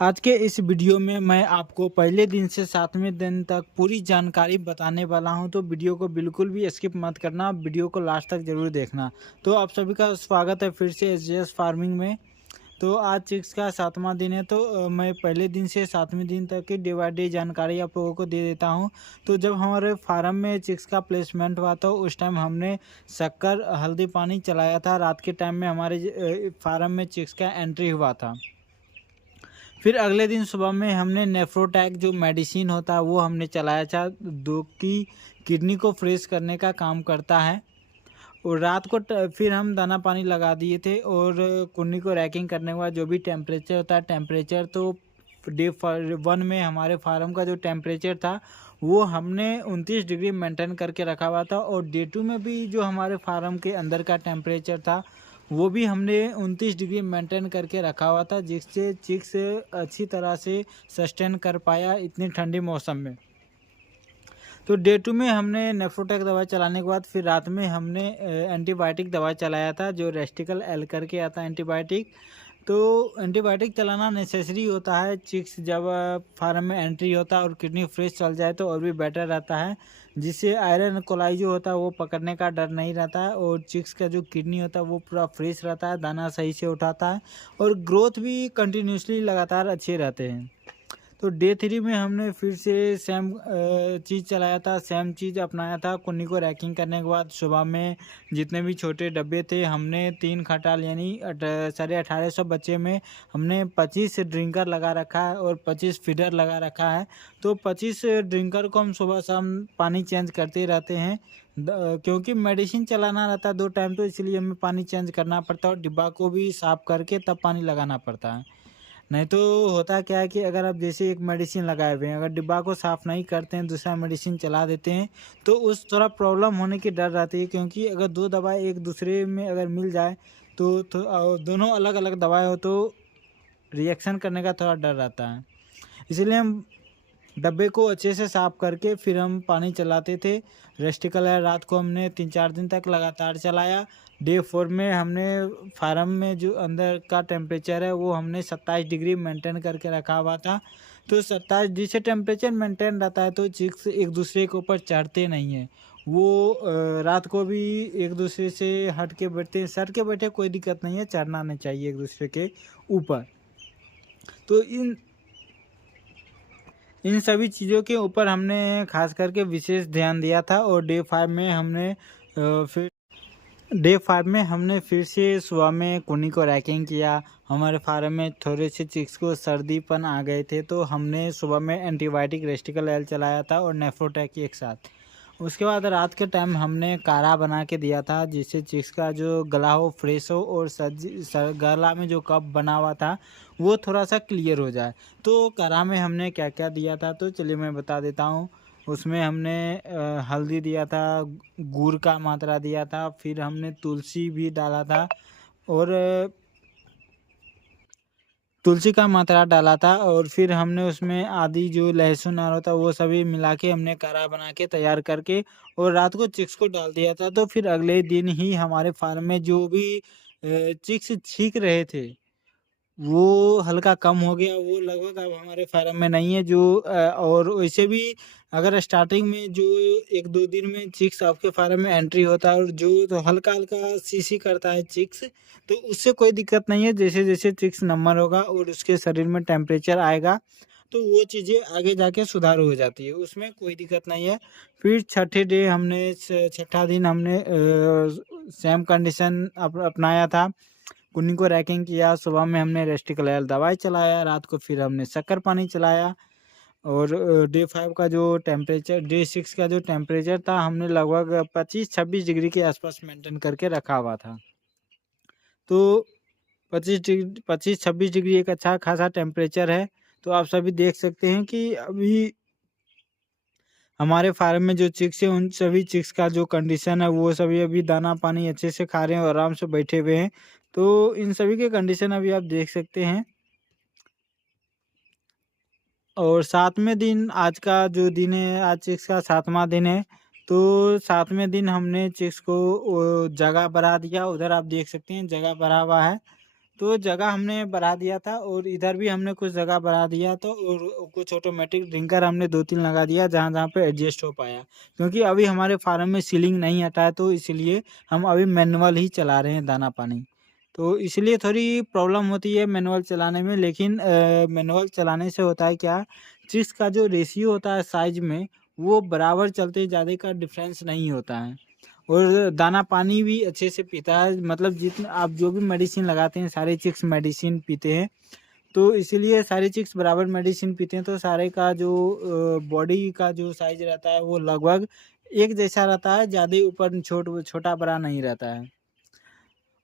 आज के इस वीडियो में मैं आपको पहले दिन से 7वें दिन तक पूरी जानकारी बताने वाला हूं, तो वीडियो को बिल्कुल भी स्किप मत करना, वीडियो को लास्ट तक ज़रूर देखना। तो आप सभी का स्वागत है फिर से एसजेएस फार्मिंग में। तो आज चिक्स का 7वां दिन है, तो मैं पहले दिन से 7वें दिन तक की डे बाय डे जानकारी आप लोगों को दे देता हूं। तो जब हमारे फार्म में चिक्स का प्लेसमेंट हुआ था उस टाइम हमने शक्कर हल्दी पानी चलाया था। रात के टाइम में हमारे फार्म में चिक्स का एंट्री हुआ था। फिर अगले दिन सुबह में हमने नेफ्रोटैक जो मेडिसिन होता है वो हमने चलाया था, दो की किडनी को फ्रेश करने का काम करता है। और रात को फिर हम दाना पानी लगा दिए थे। और कुन्नी को रैकिंग करने के बाद जो भी टेम्परेचर होता है, टेम्परेचर तो डे 1 में हमारे फार्म का जो टेम्परेचर था वो हमने 29 डिग्री मेंटेन करके रखा हुआ था। और डे 2 में भी जो हमारे फार्म के अंदर का टेम्परेचर था वो भी हमने 29 डिग्री मेंटेन करके रखा हुआ था, जिससे चिक्स अच्छी तरह से सस्टेन कर पाया इतनी ठंडी मौसम में। तो डे 2 में हमने नेफ्रोटेक दवा चलाने के बाद फिर रात में हमने एंटीबायोटिक दवा चलाया था, जो रेस्टिकल एल करके आता है एंटीबायोटिक। तो एंटीबायोटिक चलाना नेसेसरी होता है चिक्स जब फार्म में एंट्री होता है, और किडनी फ्रेश चल जाए तो और भी बेटर रहता है, जिससे आयरन कोलाई जो होता है वो पकड़ने का डर नहीं रहता है। और चिक्स का जो किडनी होता है वो पूरा फ्रेश रहता है, दाना सही से उठाता है, और ग्रोथ भी कंटिन्यूसली लगातार अच्छे रहते हैं। तो डे 3 में हमने फिर से सेम चीज़ चलाया था, सेम चीज़ अपनाया था। कुन्नी को रैकिंग करने के बाद सुबह में जितने भी छोटे डब्बे थे हमने 3 खटाल यानी 1850 बच्चे में हमने 25 ड्रिंकर लगा रखा है और 25 फीडर लगा रखा है। तो 25 ड्रिंकर को हम सुबह शाम पानी चेंज करते रहते हैं, क्योंकि मेडिसिन चलाना रहता है 2 टाइम, तो इसलिए हमें पानी चेंज करना पड़ता है और डिब्बा को भी साफ़ करके तब पानी लगाना पड़ता है। नहीं तो होता क्या है कि अगर आप जैसे एक मेडिसिन लगाए हुए हैं, अगर डिब्बा को साफ़ नहीं करते हैं, दूसरा मेडिसिन चला देते हैं, तो उस थोड़ा प्रॉब्लम होने की डर रहती है। क्योंकि अगर 2 दवाएँ एक दूसरे में अगर मिल जाए तो दोनों अलग-अलग दवाएँ हो तो रिएक्शन करने का थोड़ा डर रहता है। इसीलिए हम डब्बे को अच्छे से साफ़ करके फिर हम पानी चलाते थे। रेस्टिकल है, रात को हमने 3-4 दिन तक लगातार चलाया। डे 4 में हमने फार्म में जो अंदर का टेम्परेचर है वो हमने 27 डिग्री मेंटेन करके रखा हुआ था। तो 27 जिससे टेम्परेचर मेंटेन रहता है तो चिक्स एक दूसरे के ऊपर चढ़ते नहीं हैं। वो रात को भी एक दूसरे से हट के बैठते हैं, सट के बैठे कोई दिक्कत नहीं है, चढ़ना नहीं चाहिए एक दूसरे के ऊपर। तो इन सभी चीज़ों के ऊपर हमने खास करके विशेष ध्यान दिया था। और डे 5 में हमने फिर से सुबह में कुन्नी को रैकिंग किया। हमारे फार्म में थोड़े से चिक्स को सर्दीपन आ गए थे, तो हमने सुबह में एंटीबायोटिक रेस्टिकल एल चलाया था और नेफ्रोटेक एक साथ। उसके बाद रात के टाइम हमने काढ़ा बना के दिया था, जिससे चिक्स का जो गला हो फ्रेश हो और गला में जो कफ बना हुआ था वो थोड़ा सा क्लियर हो जाए। तो काढ़ा में हमने क्या क्या दिया था तो चलिए मैं बता देता हूँ। उसमें हमने हल्दी दिया था, गुड़ का मात्रा दिया था, फिर हमने तुलसी भी डाला था, और तुलसी का मात्रा डाला था, और फिर हमने उसमें आदि जो लहसुन और होता वो सभी मिला के हमने काढ़ा बना के तैयार करके और रात को चिक्स को डाल दिया था। तो फिर अगले दिन ही हमारे फार्म में जो भी चिक्स छींक रहे थे वो हल्का कम हो गया, वो लगभग अब हमारे फार्म में नहीं है। और वैसे भी अगर स्टार्टिंग में जो 1-2 दिन में चिक्स आपके फार्म में एंट्री होता है और जो तो हल्का-हल्का सी-सी करता है चिक्स, तो उससे कोई दिक्कत नहीं है। जैसे-जैसे चिक्स नंबर होगा और उसके शरीर में टेम्परेचर आएगा, तो वो चीज़ें आगे जाके सुधार हो जाती है, उसमें कोई दिक्कत नहीं है। फिर छठे डे हमने छठा दिन हमने सेम कंडीशन अपनाया था। कुन्नी को रैकिंग किया, सुबह में हमने रेस्टिकल एल दवाई चलाया, रात को फिर हमने शक्कर पानी चलाया। और डे 5 का जो टेम्परेचर, डे 6 का जो टेम्परेचर था हमने लगभग 25-26 डिग्री के आसपास मेंटेन करके रखा हुआ था। तो 25-26 डिग्री एक अच्छा खासा टेम्परेचर है। तो आप सभी देख सकते हैं कि अभी हमारे फार्म में जो चिक्स हैं उन सभी चिक्स का जो कंडीशन है वो सभी अभी दाना पानी अच्छे से खा रहे हैं और आराम से बैठे हुए हैं। तो इन सभी के कंडीशन अभी आप देख सकते हैं। और 7वें दिन आज का जो दिन है, आज चिक्स का 7वां दिन है। तो 7वें दिन हमने चिक्स को जगह बढ़ा दिया, उधर आप देख सकते हैं जगह बढ़ा हुआ है। तो जगह हमने बढ़ा दिया था और इधर भी हमने कुछ जगह बढ़ा दिया तो और कुछ ऑटोमेटिक ड्रिंकर हमने 2-3 लगा दिया जहाँ-जहाँ पे एडजस्ट हो पाया। क्योंकि अभी हमारे फार्म में सीलिंग नहीं हटा है तो इसलिए हम अभी मैनुअल ही चला रहे हैं दाना पानी। तो इसलिए थोड़ी प्रॉब्लम होती है मैनुअल चलाने में, लेकिन मैनुअल चलाने से होता है क्या, चिक्स का जो रेशियो होता है साइज़ में वो बराबर चलते ज़्यादा का डिफ़रेंस नहीं होता है। और दाना पानी भी अच्छे से पीता है, मतलब जितना आप जो भी मेडिसिन लगाते हैं सारे चिक्स मेडिसिन पीते हैं। तो इसीलिए सारे चिक्स बराबर मेडिसिन पीते हैं तो सारे का जो बॉडी का जो साइज़ रहता है वो लगभग एक जैसा रहता है, ज़्यादा ऊपर छोटा बड़ा नहीं रहता है।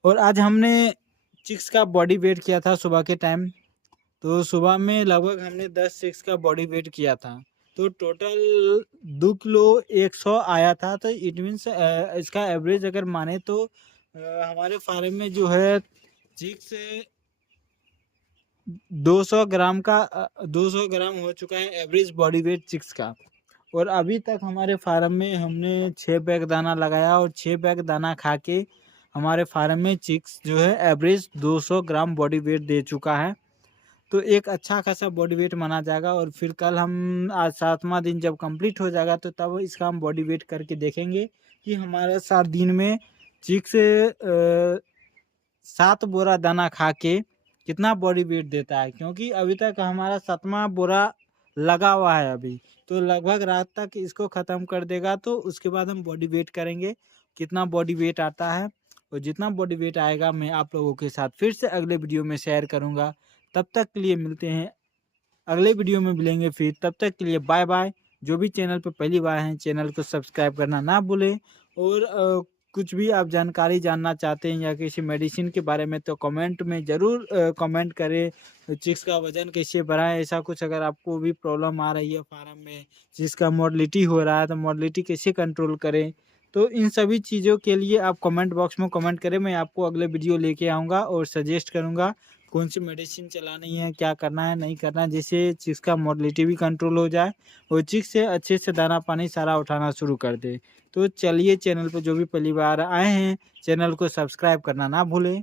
और आज हमने चिक्स का बॉडी वेट किया था सुबह के टाइम, तो सुबह में लगभग हमने 10 चिक्स का बॉडी वेट किया था। तो टोटल 2 किलो 100 आया था, तो इट मीन्स इसका एवरेज अगर माने तो हमारे फार्म में जो है चिक्स 200 ग्राम का 200 ग्राम हो चुका है एवरेज बॉडी वेट चिक्स का। और अभी तक हमारे फार्म में हमने 6 बैग दाना लगाया और 6 बैग दाना खा के हमारे फार्म में चिक्स जो है एवरेज 200 ग्राम बॉडी वेट दे चुका है। तो एक अच्छा खासा बॉडी वेट माना जाएगा और फिर कल हम आज 7वां दिन जब कंप्लीट हो जाएगा तो तब इसका हम बॉडी वेट करके देखेंगे कि हमारा 7 दिन में चिक्स 7 बोरा दाना खा के कितना बॉडी वेट देता है। क्योंकि अभी तक हमारा 7वां बोरा लगा हुआ है अभी, तो लगभग रात तक इसको ख़त्म कर देगा तो उसके बाद हम बॉडी वेट करेंगे कितना बॉडी वेट आता है। और जितना बॉडी वेट आएगा मैं आप लोगों के साथ फिर से अगले वीडियो में शेयर करूँगा। तब तक के लिए मिलते हैं अगले वीडियो में मिलेंगे फिर, तब तक के लिए बाय बाय। जो भी चैनल पर पहली बार हैं चैनल को सब्सक्राइब करना ना भूलें। और कुछ भी आप जानकारी जानना चाहते हैं या किसी मेडिसिन के बारे में तो कमेंट में ज़रूर कमेंट करें। चिक्स का वज़न कैसे बढ़ाएँ, ऐसा कुछ अगर आपको भी प्रॉब्लम आ रही है फार्म में, चिक्स का मोर्टेलिटी हो रहा है तो मोर्टेलिटी कैसे कंट्रोल करें, तो इन सभी चीज़ों के लिए आप कमेंट बॉक्स में कमेंट करें। मैं आपको अगले वीडियो लेके आऊँगा और सजेस्ट करूँगा कौन सी मेडिसिन चलानी है, क्या करना है, नहीं करना है, जिससे चिक्स का मोर्टेलिटी भी कंट्रोल हो जाए और चिक्स से अच्छे से दाना पानी सारा उठाना शुरू कर दे। तो चलिए चैनल पर जो भी पहली बार आए हैं चैनल को सब्सक्राइब करना ना भूलें।